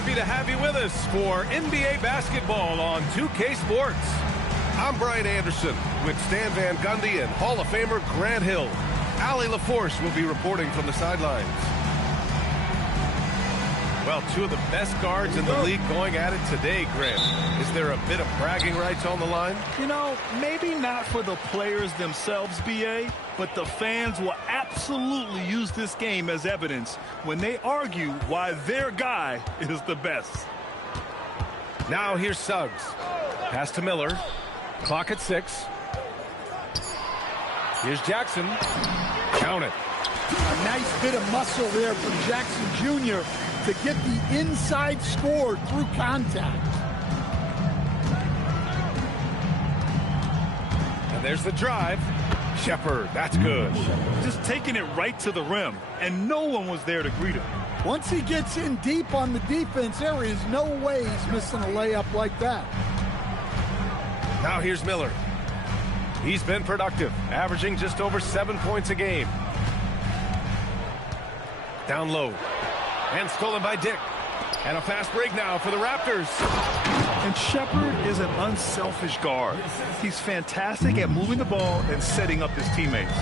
happy to have you with us for NBA basketball on 2K Sports. I'm Brian Anderson with Stan Van Gundy and Hall of Famer Grant Hill. Allie LaForce will be reporting from the sidelines. Well, two of the best guards in the league going at it today, Grant. Is there a bit of bragging rights on the line? You know, maybe not for the players themselves, BA, but the fans will absolutely use this game as evidence when they argue why their guy is the best. Now here's Suggs. Pass to Miller. Clock at 6. Here's Jackson. Count it. A nice bit of muscle there from Jackson Jr. to get the inside score through contact. And there's the drive. Shepherd, that's good. Just taking it right to the rim, and no one was there to greet him. Once he gets in deep on the defense, there is no way he's missing a layup like that. Now here's Miller. He's been productive, averaging just over 7 points a game. Down low. And stolen by Dick. And a fast break now for the Raptors. And Shepherd is an unselfish guard. He's fantastic at moving the ball and setting up his teammates.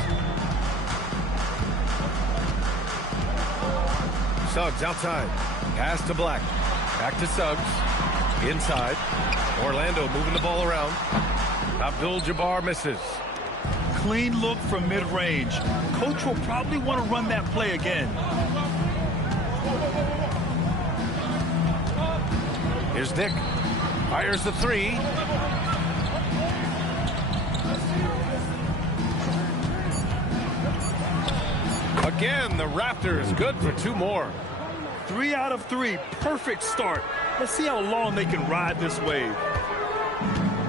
Suggs outside. Pass to Black. Back to Suggs. Inside. Orlando moving the ball around. Abdul-Jabbar misses. Clean look from mid-range. Coach will probably want to run that play again. Here's Dick. Fires the 3. Again, the Raptors good for 2 more. 3 out of 3. Perfect start. Let's see how long they can ride this wave.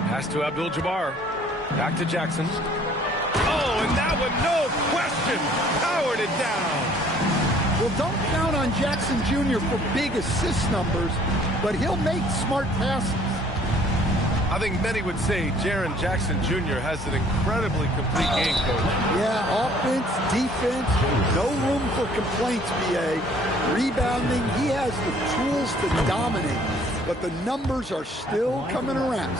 Pass to Abdul-Jabbar. Back to Jackson. Oh, and that one, no question, powered it down. Well, don't count on Jackson Jr. for big assist numbers, but he'll make smart passes. I think many would say Jaren Jackson Jr. has an incredibly complete game, Coach. Yeah, offense, defense, no room for complaints, BA. Rebounding, he has the tools to dominate, but the numbers are still coming around.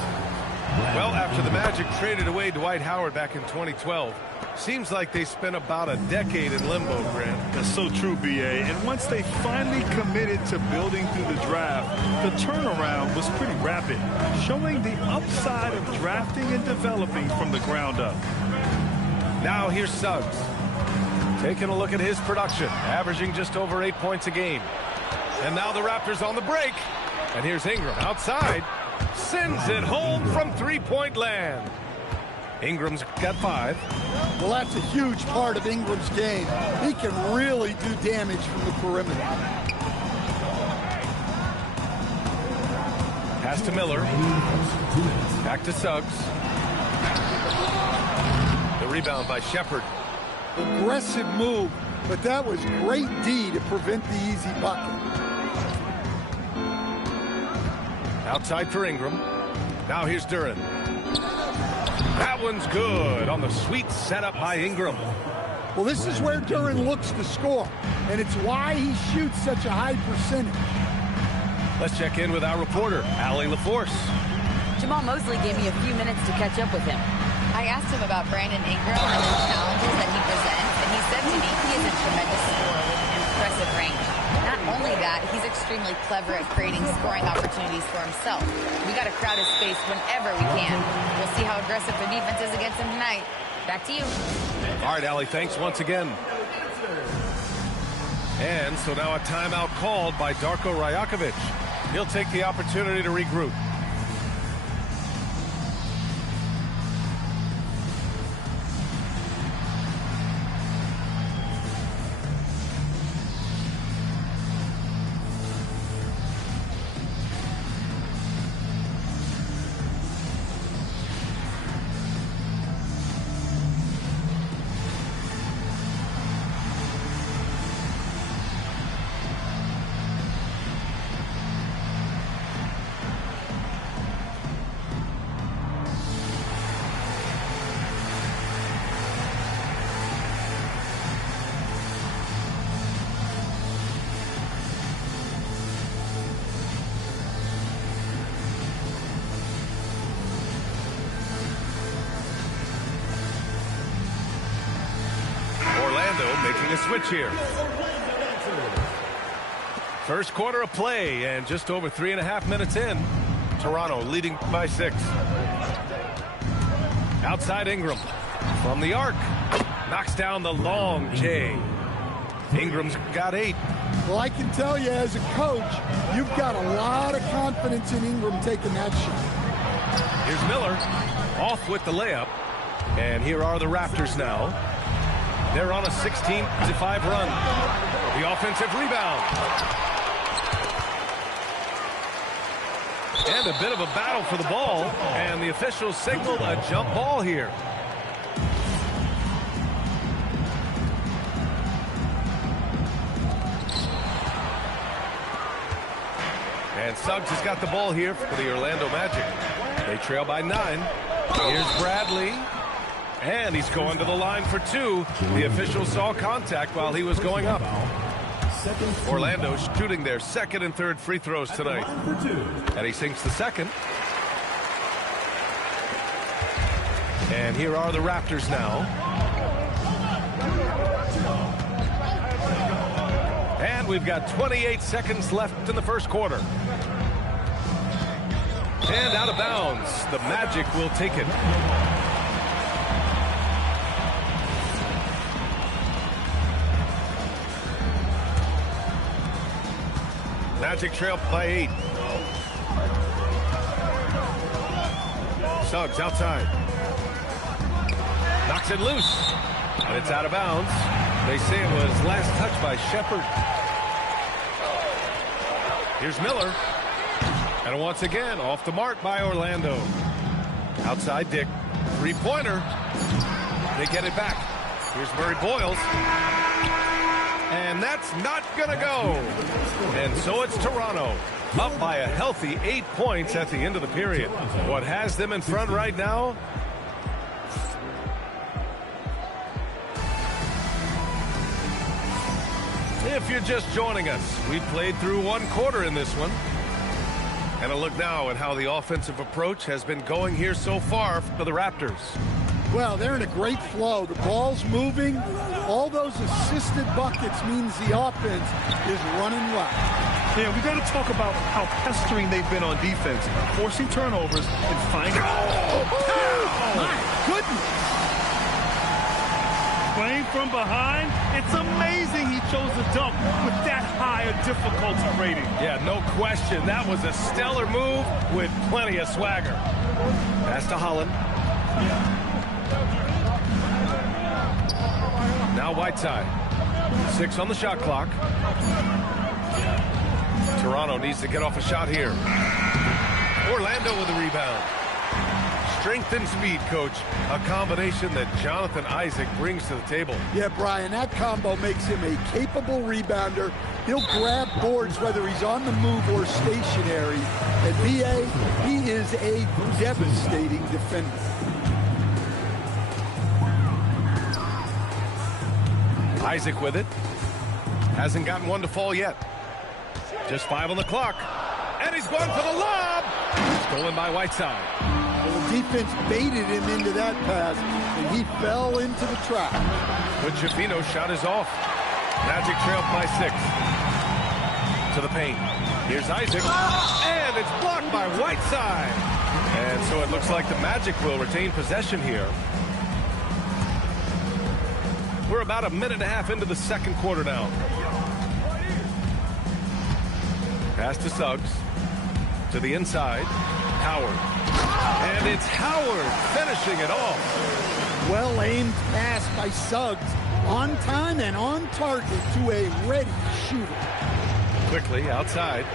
Well, after the Magic traded away Dwight Howard back in 2012, seems like they spent about a decade in limbo, Grant. That's so true, BA. And once they finally committed to building through the draft, the turnaround was pretty rapid, showing the upside of drafting and developing from the ground up. Now here's Suggs. Taking a look at his production, averaging just over 8 points a game. And now the Raptors on the break. And here's Ingram outside. Sends it home from three-point land. Ingram's got 5. Well, that's a huge part of Ingram's game. He can really do damage from the perimeter. Pass to Miller. Back to Suggs. The rebound by Shepherd. Aggressive move, but that was great D to prevent the easy bucket. Outside for Ingram. Now here's Duren. That one's good on the sweet setup by Ingram. Well, this is where Duren looks to score, and it's why he shoots such a high percentage. Let's check in with our reporter, Allie LaForce. Jamal Mosley gave me a few minutes to catch up with him. I asked him about Brandon Ingram and the challenges that he presents, and he said to me he is a tremendous scorer with an impressive range. Not only that, he's extremely clever at creating scoring opportunities for himself. We got to crowd his space whenever we can. We'll see how aggressive the defense is against him tonight. Back to you. All right, Allie, thanks once again. And so now a timeout called by Darko Rajakovic. He'll take the opportunity to regroup. switch here. First quarter of play, and just over 3.5 minutes in. Toronto leading by 6. Outside Ingram. From the arc. Knocks down the long J. Ingram's got 8. Well, I can tell you as a coach, you've got a lot of confidence in Ingram taking that shot. Here's Miller. Off with the layup. And here are the Raptors now. They're on a 16-5 run. The offensive rebound. And a bit of a battle for the ball. And the officials signal a jump ball here. And Suggs has got the ball here for the Orlando Magic. They trail by 9. Here's Bradley. And he's going to the line for 2. The official saw contact while he was going up. Orlando shooting their second and third free throws tonight. And he sinks the second. And here are the Raptors now. And we've got 28 seconds left in the first quarter. And out of bounds. The Magic will take it. Magic trail by 8. Suggs outside. Knocks it loose. And it's out of bounds. They say it was last touched by Shepard. Here's Miller. And once again, off the mark by Orlando. Outside Dick. Three-pointer. They get it back. Here's Murray Boyles. And that's not going to go. And so it's Toronto. Up by a healthy 8 points at the end of the period. What has them in front right now? If you're just joining us, we've played through one quarter in this one. And a look now at how the offensive approach has been going here so far for the Raptors. Well, they're in a great flow. The ball's moving. All those assisted buckets means the offense is running well. Yeah, we got to talk about how pestering they've been on defense, forcing turnovers and finding... My goodness! Playing from behind, it's amazing he chose to dunk with that high a difficulty rating. Yeah, no question. That was a stellar move with plenty of swagger. Pass to Holland. Now Whiteside. 6 on the shot clock. Toronto needs to get off a shot here. Orlando with the rebound. Strength and speed, Coach. A combination that Jonathan Isaac brings to the table. Yeah, Brian, that combo makes him a capable rebounder. He'll grab boards whether he's on the move or stationary. At BA, he is a devastating defender. Isaac with it. Hasn't gotten one to fall yet. Just 5 on the clock. And he's going for the lob. Stolen by Whiteside. Well, the defense baited him into that pass, and he fell into the trap. But Schifino's shot is off. Magic trailed by 6. To the paint. Here's Isaac. And it's blocked by Whiteside. And so it looks like the Magic will retain possession here. We're about a minute and a half into the second quarter now. Pass to Suggs. To the inside. Howard. And it's Howard finishing it off. Well-aimed pass by Suggs. On time and on target to a ready shooter. Quickly outside.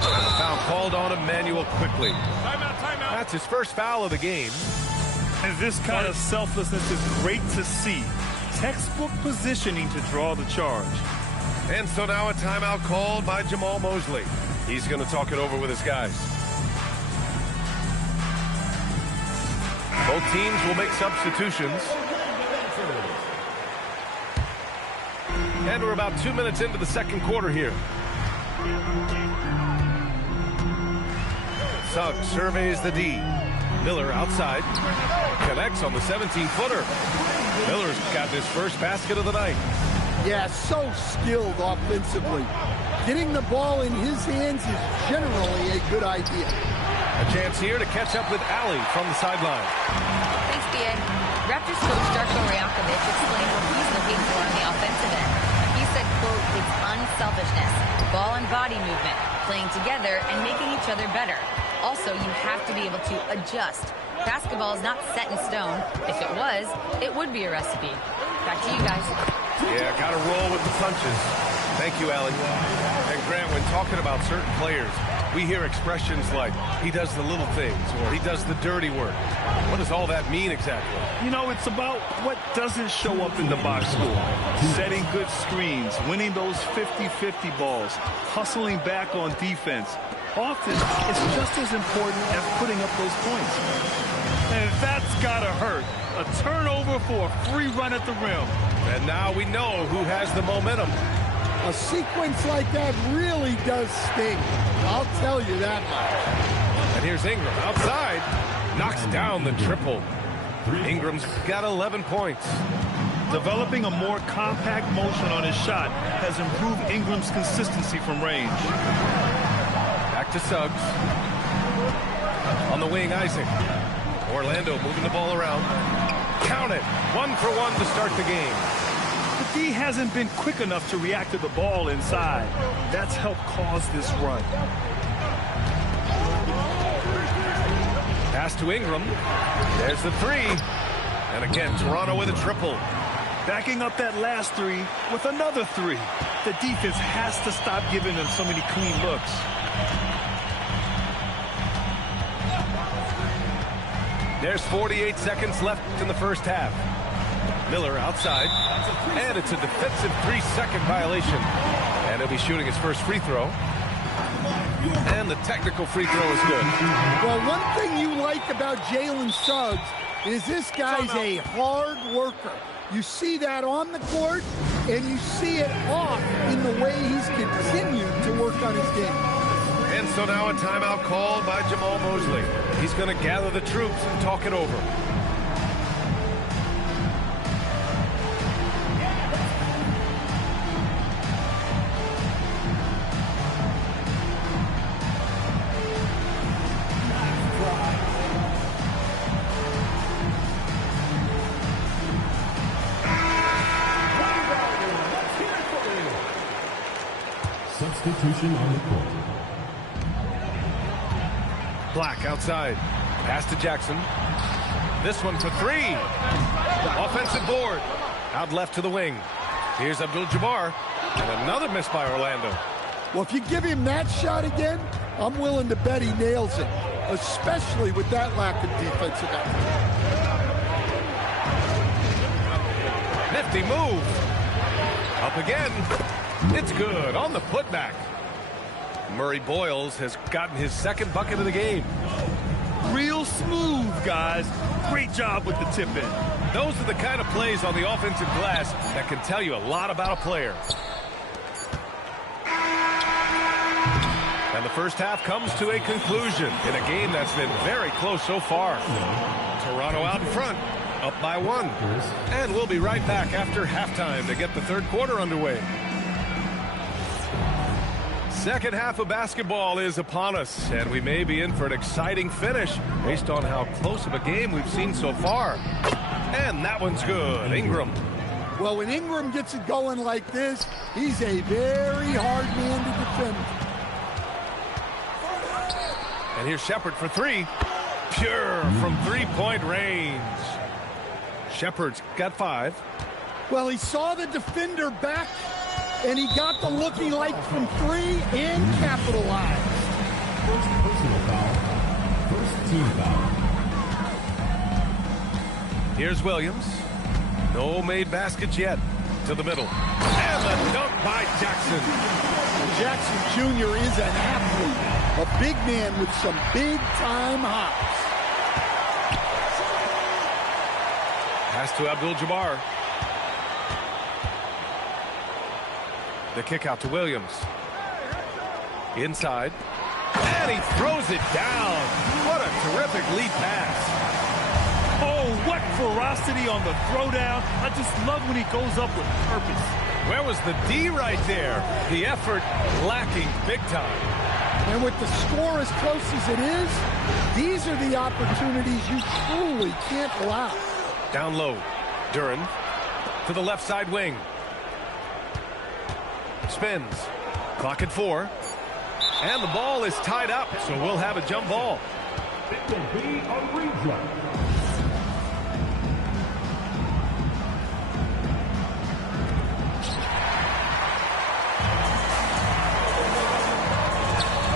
And the foul called on Emmanuel quickly. Timeout. That's his first foul of the game. And this kind of selflessness is great to see. Textbook positioning to draw the charge. And so now a timeout called by Jamal Mosley. He's going to talk it over with his guys. Both teams will make substitutions. And we're about 2 minutes into the second quarter here. Suggs surveys the D. Miller outside. Connects on the 17-footer. Miller's got his first basket of the night. Yeah, so skilled offensively. Getting the ball in his hands is generally a good idea. A chance here to catch up with Allie from the sideline. Thanks, B.A. Raptors coach Darko Rajakovic explained what he's looking for on the offensive end. He said, quote, it's unselfishness, ball and body movement, playing together and making each other better. Also, you have to be able to adjust. Basketball is not set in stone. If it was, it would be a recipe. Back to you guys. Yeah, got to roll with the punches. Thank you, Allie. And Grant, when talking about certain players, we hear expressions like, he does the little things, or he does the dirty work. What does all that mean exactly? You know, it's about what doesn't show up in the box score. Setting good screens, winning those 50-50 balls, hustling back on defense. Often, it's just as important as putting up those points. And that's gotta hurt. A turnover for a free run at the rim. And now we know who has the momentum. A sequence like that really does sting. I'll tell you that much. And here's Ingram outside. Knocks down the triple. Ingram's got 11 points. Developing a more compact motion on his shot has improved Ingram's consistency from range. Back to Suggs. On the wing, Isaac. Orlando moving the ball around. Count it. 1 for 1 to start the game. The D hasn't been quick enough to react to the ball inside. That's helped cause this run. Pass to Ingram. There's the three. And again, Toronto with a triple. Backing up that last three with another three. The defense has to stop giving them so many clean looks. There's 48 seconds left in the first half. Miller outside. And it's a defensive 3-second violation. And he'll be shooting his first free throw. And the technical free throw is good. Well, one thing you like about Jalen Suggs is this guy's a hard worker. You see that on the court, and you see it off in the way he's continued to work on his game. And so now a timeout called by Jamal Mosley. He's going to gather the troops and talk it over. Substitution on the court. Black outside. Pass to Jackson. This one for three. Offensive board. Out left to the wing. Here's Abdul-Jabbar. And another miss by Orlando. Well, if you give him that shot again, I'm willing to bet he nails it, especially with that lack of defensive effort. Nifty move. Up again. It's good on the putback. Murray Boyles has gotten his second bucket of the game. Real smooth, guys. Great job with the tip in. Those are the kind of plays on the offensive glass that can tell you a lot about a player. And the first half comes to a conclusion in a game that's been very close so far. Toronto out in front, up by 1. And we'll be right back after halftime to get the third quarter underway. Second half of basketball is upon us, and we may be in for an exciting finish based on how close of a game we've seen so far. And that one's good. Ingram. Well, when Ingram gets it going like this, he's a very hard man to defend. And here's Shepard for three. Pure from three-point range. Shepard's got 5. Well, he saw the defender back, and he got the looking like from 3 and capitalized. First personal foul. First team foul. Here's Williams. No made baskets yet. To the middle. And the dunk by Jackson. Jackson Jr. is an athlete. A big man with some big-time hops. Pass to Abdul-Jabbar. The kick out to Williams. Inside. And he throws it down. What a terrific lead pass. Oh, what ferocity on the throwdown. I just love when he goes up with purpose. Where was the D right there? The effort lacking big time. And with the score as close as it is, these are the opportunities you truly can't allow. Down low, Duran to the left side wing. Spins. Clock at 4. And the ball is tied up, so we'll have a jump ball. It will be a reject.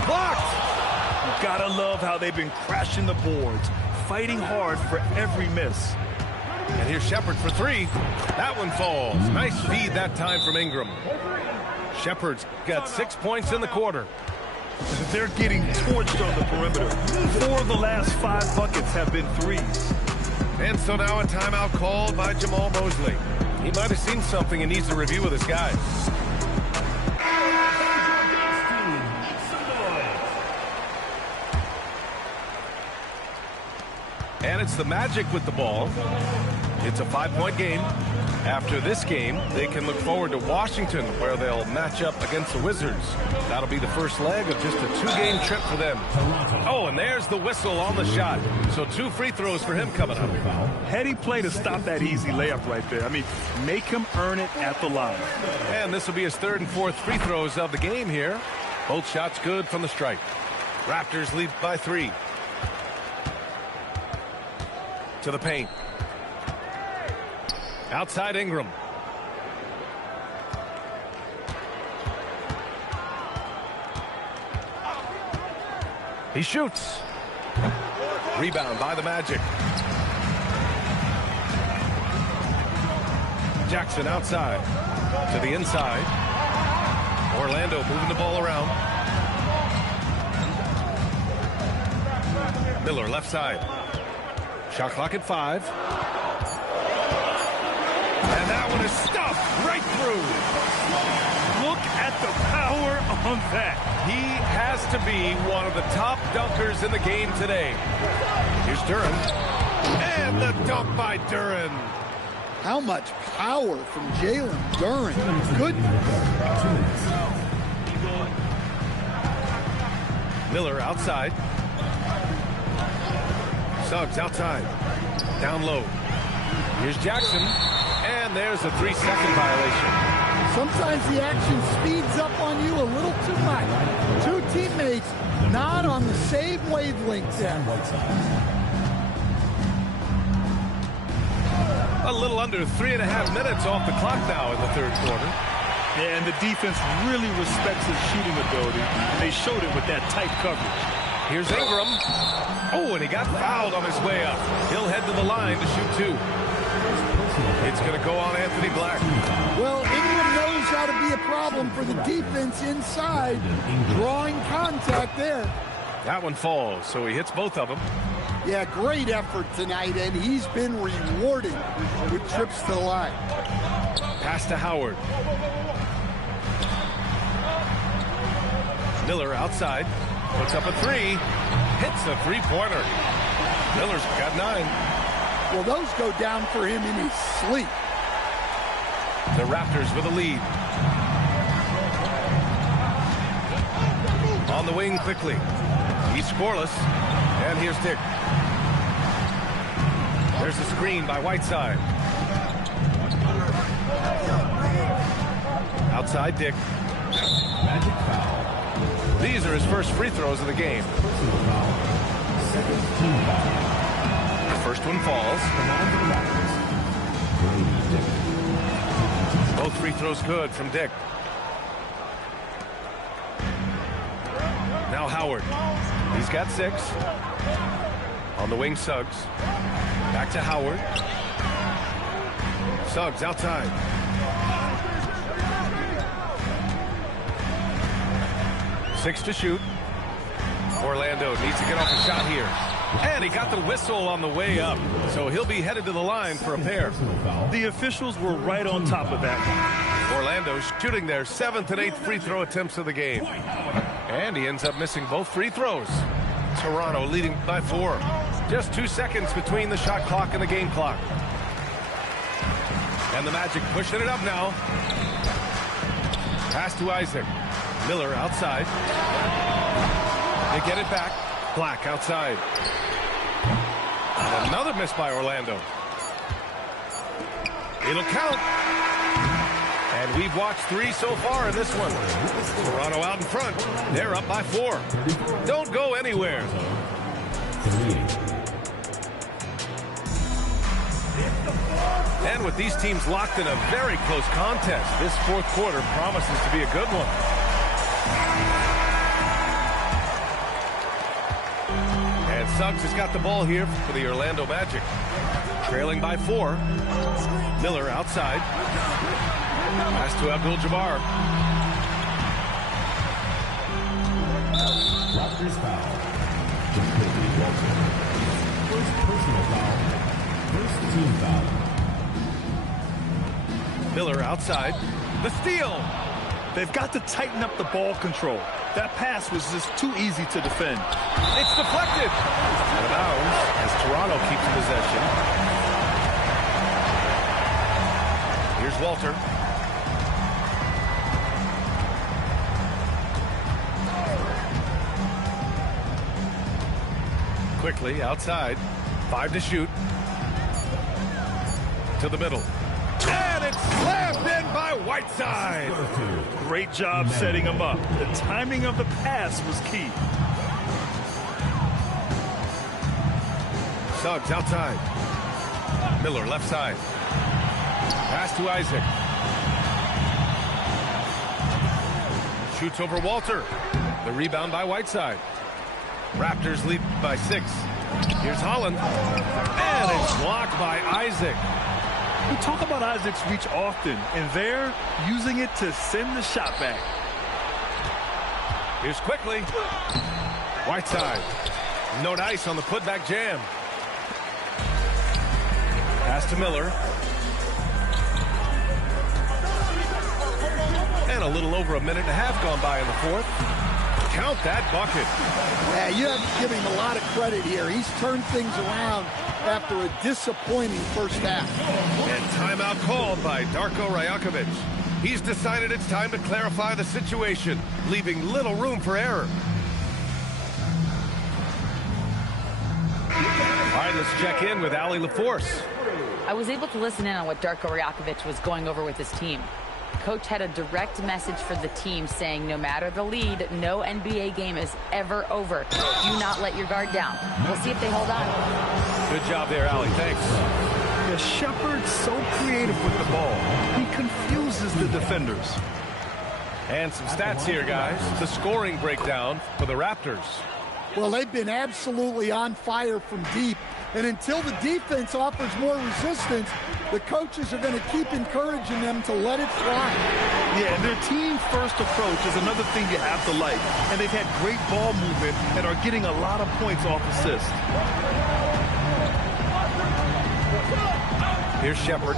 Blocked! Gotta love how they've been crashing the boards, fighting hard for every miss. And here's Shepard for 3. That one falls. Nice feed that time from Ingram. Shepard's got 6 points in the quarter. They're getting torched on the perimeter. 4 of the last 5 buckets have been threes. And so now a timeout called by Jamal Mosley. He might have seen something and needs to review with his guys. And it's the Magic with the ball. It's a 5-point game. After this game, they can look forward to Washington, where they'll match up against the Wizards. That'll be the first leg of just a 2-game trip for them. Oh, and there's the whistle on the shot. So 2 free throws for him coming up. Heady play to stop that easy layup right there. I mean, make him earn it at the line. And this will be his 3rd and 4th free throws of the game here. Both shots good from the stripe. Raptors lead by 3. To the paint. Outside Ingram. He shoots. Rebound by the Magic. Jackson outside. To the inside. Orlando moving the ball around. Miller left side. Shot clock at 5. And that one is stuffed right through. Look at the power on that. He has to be one of the top dunkers in the game today. Here's Duran. And the dunk by Duran. How much power from Jalen Duran. Goodness. Miller outside. Suggs outside. Down low. Here's Jackson. And there's a 3-second violation. Sometimes the action speeds up on you a little too much. 2 teammates not on the same wavelength there. A little under 3.5 minutes off the clock now in the 3rd quarter. Yeah, and the defense really respects his shooting ability, and they showed it with that tight coverage. Here's Ingram. Oh, and he got fouled on his way up. He'll head to the line to shoot 2. It's going to go on Anthony Black. Well, Ingram knows how to be a problem for the defense inside. Drawing contact there. That one falls, so he hits both of them. Yeah, great effort tonight, and he's been rewarded with trips to the line. Pass to Howard. Miller outside. Puts up a 3. Hits a 3-pointer. Miller's got 9. Well, those go down for him in his sleep. The Raptors with a lead. On the wing quickly. He's scoreless. And here's Dick. There's a screen by Whiteside. Outside Dick. Magic foul. These are his first free throws of the game. Second team foul. The first one falls. Both free throws good from Dick. Now Howard. He's got 6. On the wing, Suggs. Back to Howard. Suggs outside. Six to shoot. Orlando needs to get off a shot here. And he got the whistle on the way up. So he'll be headed to the line for a pair. The officials were right on top of that one. Orlando shooting their 7th and 8th free throw attempts of the game. And he ends up missing both free throws. Toronto leading by 4. Just 2 seconds between the shot clock and the game clock. And the Magic pushing it up now. Pass to Isaac. Miller outside. They get it back. Black outside. And another miss by Orlando. It'll count. And we've watched 3 so far in this one. Toronto out in front. They're up by 4. Don't go anywhere. And with these teams locked in a very close contest, this fourth quarter promises to be a good one. And Suggs has got the ball here for the Orlando Magic. Trailing by 4. Miller outside. Pass to Abdul-Jabbar. Raptors foul. Just quickly, Walter. First personal foul. First team foul. Miller outside. The steal. They've got to tighten up the ball control. That pass was just too easy to defend. It's deflected. Out of bounds as Toronto keeps possession. Here's Walter. Quickly outside. 5 to shoot. To the middle. And it's slammed in by Whiteside. Great job setting him up. The timing of the pass was key. Suggs outside. Miller left side. Pass to Isaac. Shoots over Walter. The rebound by Whiteside. Raptors lead by 6. Here's Holland. And it's blocked by Isaac. We talk about Isaac's reach often, and they're using it to send the shot back. Here's quickly. Whiteside. No dice on the putback jam. Pass to Miller. And a little over a minute and a half gone by in the fourth. Count that bucket. Yeah, you have to give him a lot of credit here. He's turned things around after a disappointing first half. And timeout called by Darko Rajakovic. He's decided it's time to clarify the situation, leaving little room for error. All right, let's check in with Allie LaForce. I was able to listen in on what Darko Rajakovic was going over with his team. Coach had a direct message for the team saying no matter the lead, no NBA game is ever over. Do not let your guard down. We'll see if they hold on. Good job there, Allie. Thanks. Yeah, Shepard's so creative with the ball. He confuses the defenders. And some stats here, guys. The scoring breakdown for the Raptors. Well, they've been absolutely on fire from deep. And until the defense offers more resistance, the coaches are going to keep encouraging them to let it fly. Yeah, and their team-first approach is another thing you have to like. And they've had great ball movement and are getting a lot of points off assists. Here's Shepard.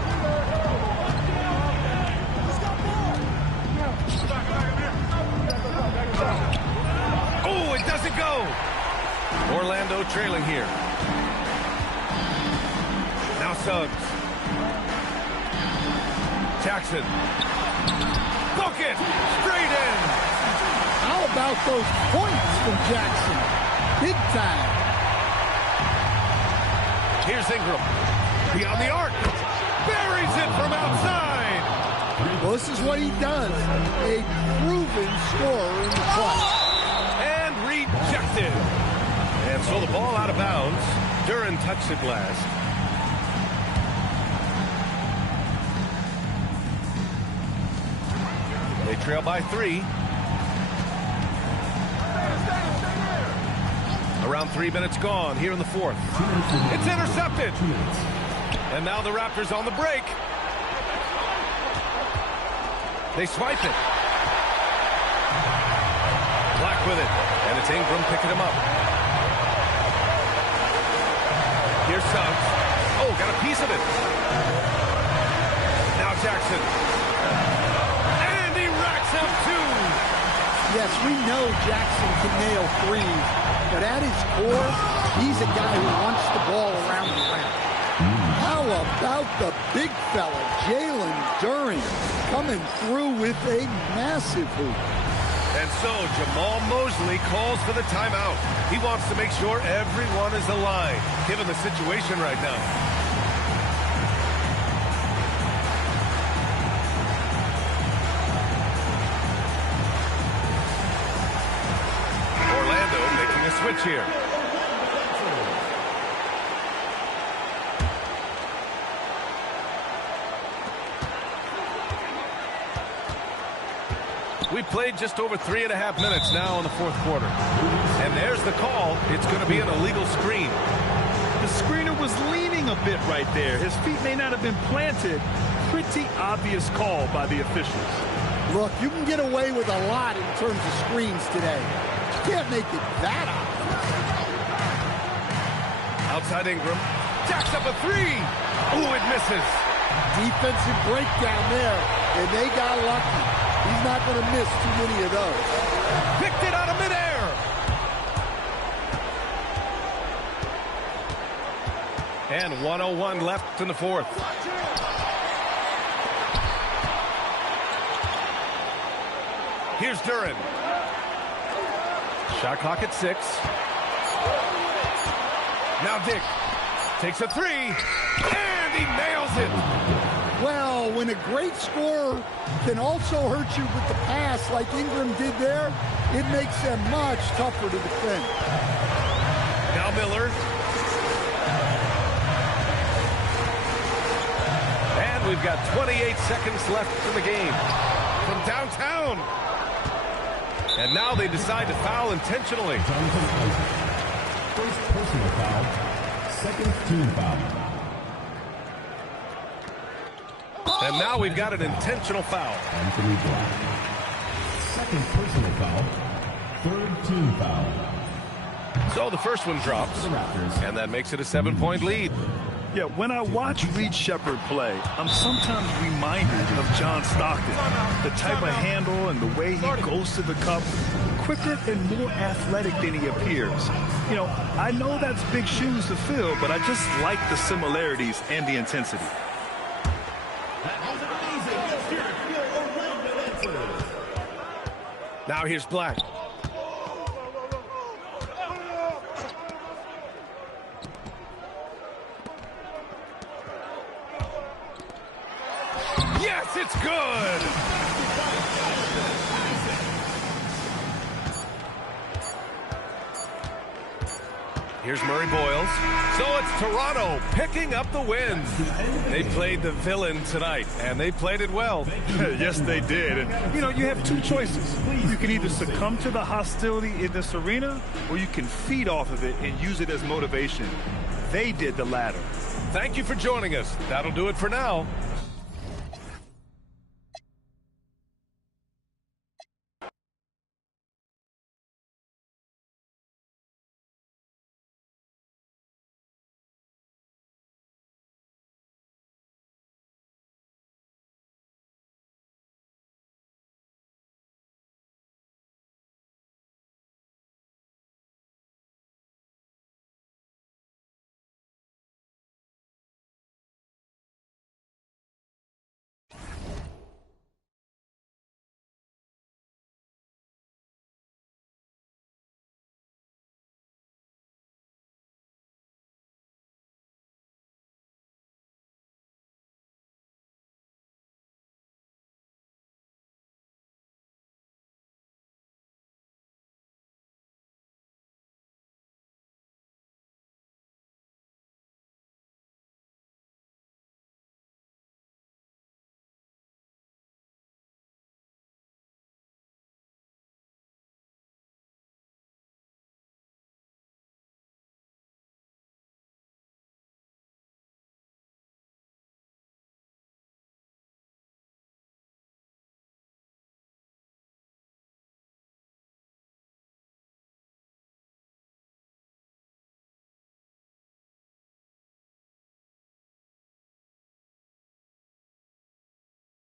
Oh, it doesn't go. Orlando trailing here. Now Suggs. Jackson. Bucket! Straight in! How about those points from Jackson? Big time. Here's Ingram. Beyond the arc. Buries it from outside. Well, this is what he does. A proven scorer in the clutch. And rejected. And so the ball out of bounds. Duran touched it last. They trail by 3. Around 3 minutes gone here in the fourth. It's intercepted. And now the Raptors on the break. They swipe it. Black with it. And it's Ingram picking him up. Here's Suggs. Oh, got a piece of it. Now Jackson. And he racks up 2. Yeah, Yes, we know Jackson can nail threes, but at his core, he's a guy who wants the ball around the rim. How about the big fella, Jalen Duren, coming through with a massive hoop. And so Jamal Mosley calls for the timeout. He wants to make sure everyone is aligned, given the situation right now. Orlando making a switch here. We played just over 3.5 minutes now in the fourth quarter. And there's the call. It's going to be an illegal screen. The screener was leaning a bit right there. His feet may not have been planted. Pretty obvious call by the officials. Look, you can get away with a lot in terms of screens today. You can't make it that obvious. Outside Ingram. Jacks up a three. Ooh, it misses. Defensive breakdown there, and they got lucky. He's not going to miss too many of those. Picked it out of midair. And 1:01 left in the fourth. Here's Duren. Shot clock at 6. Now Dick takes a three, and he nails it. Well, when a great scorer can also hurt you with the pass like Ingram did there, it makes them much tougher to defend. Now Miller. And we've got 28 seconds left in the game. From downtown. And now they decide to foul intentionally. First personal foul, second team foul. And now we've got an intentional foul. Anthony Black. Second personal foul, third team foul. So the first one drops, and that makes it a 7-point lead. Yeah, when I watch Reed Shepherd play, I'm sometimes reminded of John Stockton. The type of handle and the way he goes to the cup, quicker and more athletic than he appears. You know, I know that's big shoes to fill, but I just like the similarities and the intensity. Now here's Black. Yes, it's good. Here's Murray Boyles. So it's Toronto picking up the win. They played the villain tonight, and they played it well. Yes, they did. And, you know, you have two choices. You can either succumb to the hostility in this arena, or you can feed off of it and use it as motivation. They did the latter. Thank you for joining us. That'll do it for now.